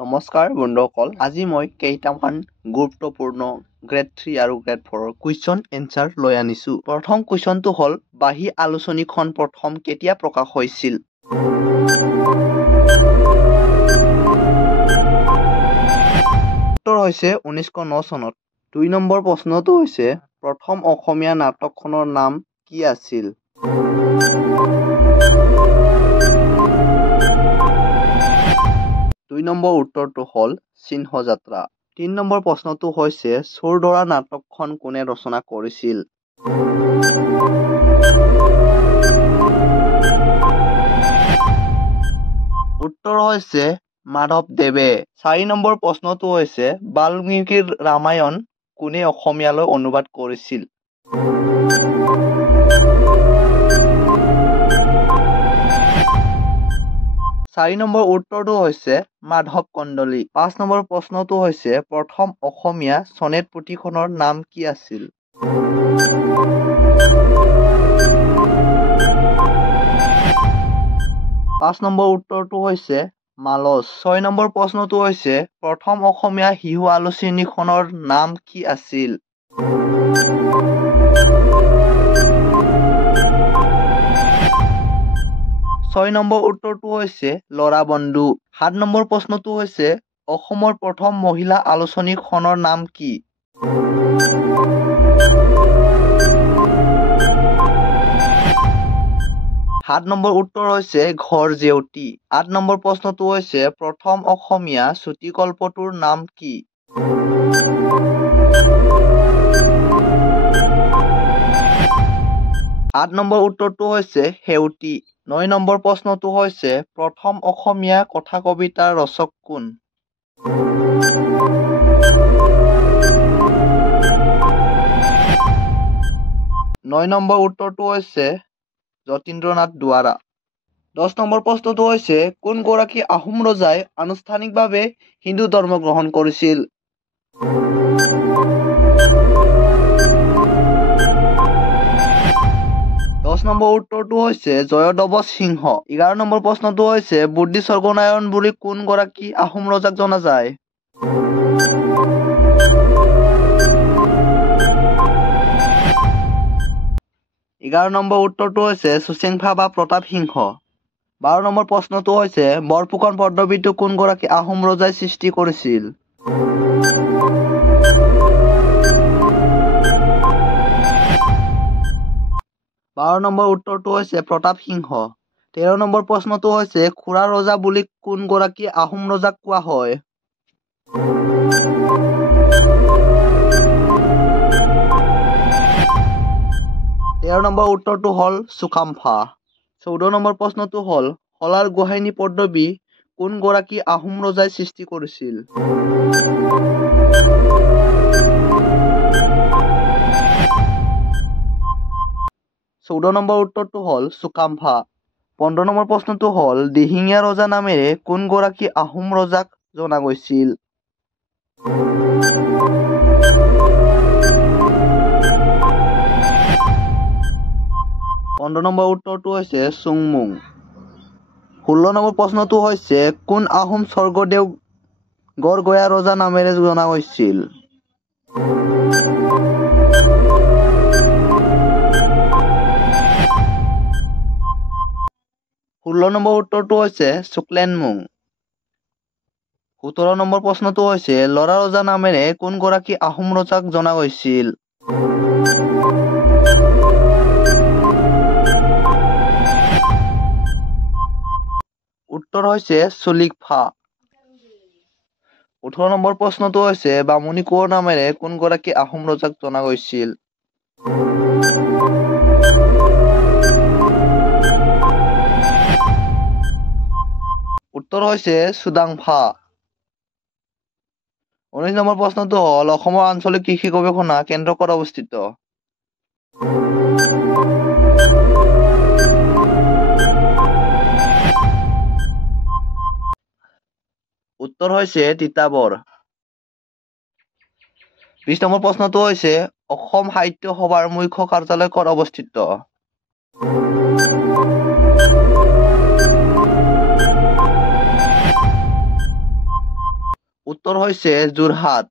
নমস্কাৰ বন্ধুসকল, আজি মই কেইটামান গুৰুত্বপূৰ্ণ গ্ৰেড 3 আৰু গ্ৰেড 4 কুৱেশ্যন এনচাৰ লৈ আনিছো। প্ৰথম কুৱেশ্যনটো হ'ল বাহী আলোচনীখন প্ৰথম কেতিয়া প্ৰকাশ হৈছিল? উত্তৰ হৈছে 1909 চনত। 2 নম্বৰ প্ৰশ্নটো হৈছে প্ৰথম অসমীয়া নাটকখনৰ নাম কি আছিল? দুই নম্বৰ উত্তৰটো হ'ল সিংহযাত্ৰা। 3 নম্বৰ প্ৰশ্নটো হৈছে চোৰধৰা নাটকখন কোনে ৰচনা কৰিছিল? উত্তৰ হৈছে মাধৱদেৱে। 4 নম্বৰ প্ৰশ্নটো হৈছে বাল্মীকিৰ ৰামায়ণ কোনে অসমীয়ালৈ অনুবাদ কৰিছিল? চাৰি নম্বৰ উত্তৰটো হৈছে মাধৱ কন্দলী। 5 নম্বৰ প্ৰশ্নটো হৈছে প্ৰথম অসমীয়া চনেট পুথিখনৰ নাম কি আছিল? পাঁচ নম্বৰ উত্তৰটো হৈছে মালচ। 6 নম্বৰ প্ৰশ্নটো হৈছে প্ৰথম অসমীয়া শিশু আলোচনীখনৰ নাম কি আছিল? ছয় নম্বৰ উত্তৰটো হৈছে ল'ৰা বন্ধু। 7 নম্বৰ প্ৰশ্নটো হৈছে অসমৰ প্ৰথম মহিলা আলোচনীখনৰ নাম কি? 7 নম্বৰ উত্তৰ হৈছে ঘৰ জেউতী। 8 নম্বৰ প্ৰশ্নটো হৈছে প্ৰথম অসমীয়া চুটিগল্পটোৰ নাম কি? 8 নম্বৰ উত্তৰটো হৈছে সেউতী। 9 নম্বৰ প্ৰশ্নটো হৈছে প্ৰথম অসমীয়া কথা কবিতাৰ ৰচক কোন? 9 নম্বৰ উত্তৰটো হৈছে যতীন্দ্ৰনাথ দুৱৰা। 10 নম্বৰ প্ৰশ্নটো হৈছে কোন গৰাকী আহোম ৰজাই আনুষ্ঠানিকভাৱে হিন্দু ধৰ্ম গ্ৰহণ কৰিছিল? 10 নম্বৰ উত্তৰটো হৈছে জয়ধ্বজ সিংহ। 11 নম্বৰ প্ৰশ্নটো হৈছে বুদ্ধি স্বৰ্গনাৰায়ণ বুলি কোন গৰাকী আহোম ৰজাক জনা যায়? 11 নম্বৰ উত্তৰটো হৈছে চুচেংফা বা প্ৰতাপ সিংহ। 12 নম্বৰ প্ৰশ্নটো হৈছে বৰফুকন পল্লৱীটো কোন গৰাকী আহোম ৰজাই সৃষ্টি কৰিছিল? 12 নম্বৰ উত্তৰটো হৈছে প্ৰতাপ সিংহ। 13 নম্বৰ প্ৰশ্নটো হৈছে খুৰা ৰজা বুলি কোন গৰাকী আহোম ৰজাক কোৱা হয়? 13 নম্বৰ উত্তৰটো হ'ল চুকাম্ফা। 14 নম্বৰ প্ৰশ্নটো হ'ল শলাল গোহাঞি পল্লৱী কোন গৰাকী আহোম ৰজাই সৃষ্টি কৰিছিল? 14 নম্বৰ উত্তৰটো হ'ল চুকাম্ফা। 15 নম্বৰ প্ৰশ্নটো হ'ল দিহিঙীয়া ৰজা নামেৰে কোন গৰাকী আহোম ৰজাক জনা গৈছিল? 15 নম্বৰ উত্তৰটো হৈছে চুংমুং। 16 নম্বৰ প্ৰশ্নটো হৈছে কোন আহোম স্বৰ্গদেউ গড়গয়া ৰজা নামেৰে জনা গৈছিল? 16 নম্বৰ উত্তৰটো হৈছে চুক্লেনমুং। 17 নম্বৰ প্ৰশ্নটো হৈছে ল'ৰা ৰজা নামেৰে কোন গৰাকী আহোম ৰজাক জনা গৈছিল? 'উত্তৰ হৈছে চুলিকফা। 18 নম্বৰ প্ৰশ্নটো হৈছে বামুণী কোঁৱৰ নামেৰে কোন গৰাকী আহোম ৰজাক জনা গৈছিল? 'উত্তৰ হৈছে চুডাংফা। 19 নম্বৰ প্ৰশ্নটো হ'ল অসমৰ আঞ্চলিক কৃষি গৱেষণা কেন্দ্ৰ ক'ত অৱস্থিত? উত্তৰ হৈছে তিতাবৰ। 20 নম্বৰ প্ৰশ্নটো হৈছে অসম সাহিত্য সভাৰ মুখ্য কাৰ্যালয় ক'ত অৱস্থিত? উত্তৰ হৈছে যোৰহাট।